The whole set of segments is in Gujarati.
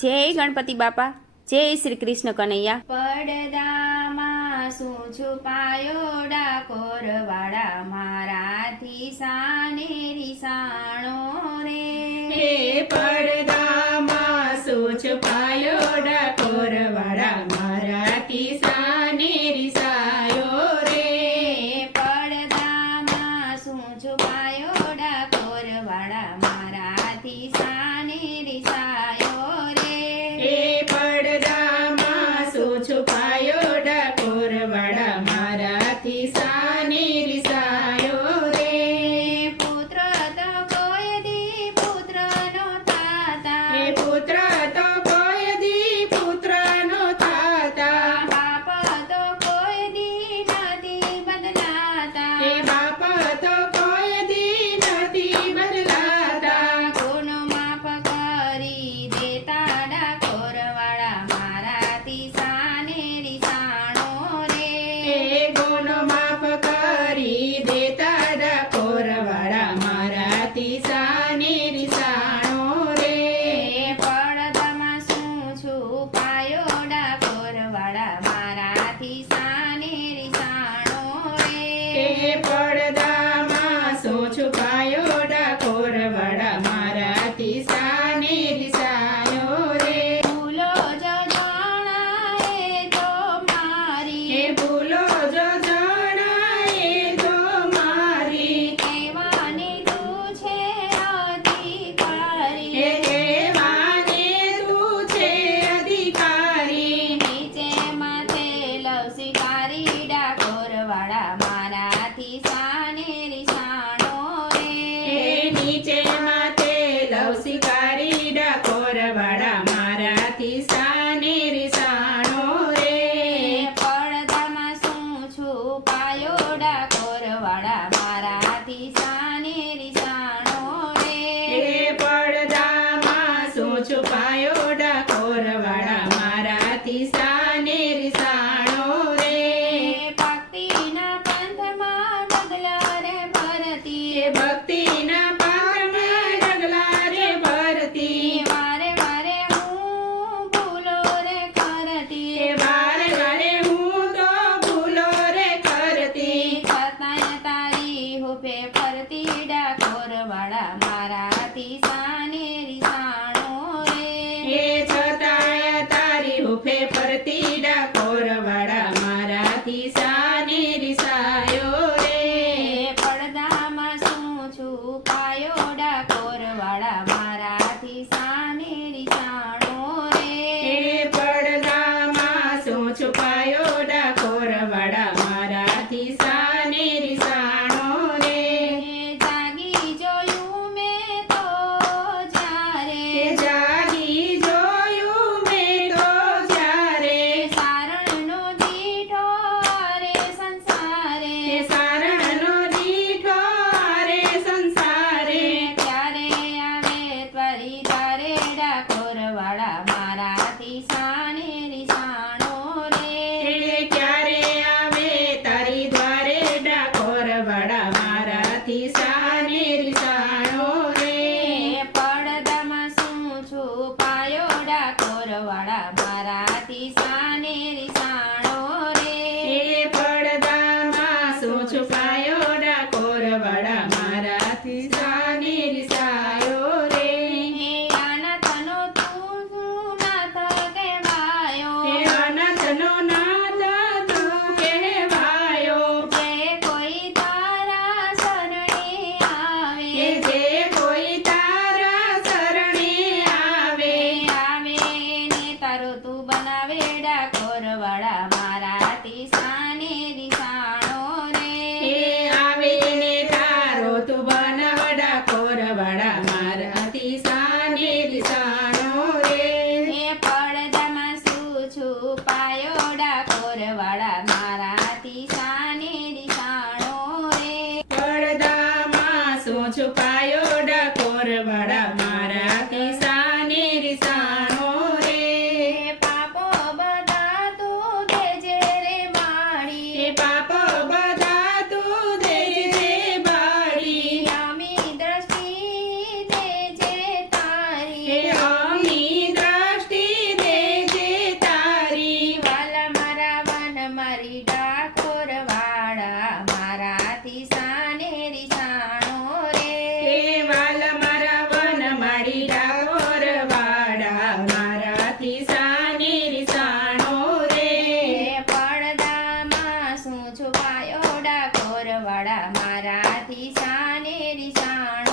જય ગણપતિ બાપા, જય શ્રી કૃષ્ણ કનૈયા. પડદામાં શું છુપાયો ડાકોર વાળા મારાથી સાનેરી સા வாயோட போறவடா માથી સાનેરી નીચે માથે લવ શિકારી ડાકોર વાળા મારાથી સાનેરી સાણો રે. પડદામાં શું છુપાયો ડાકોર વાડા வடா એડા કોરવાળા અમારા દિશાને દિશાણ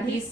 મારાથી સાને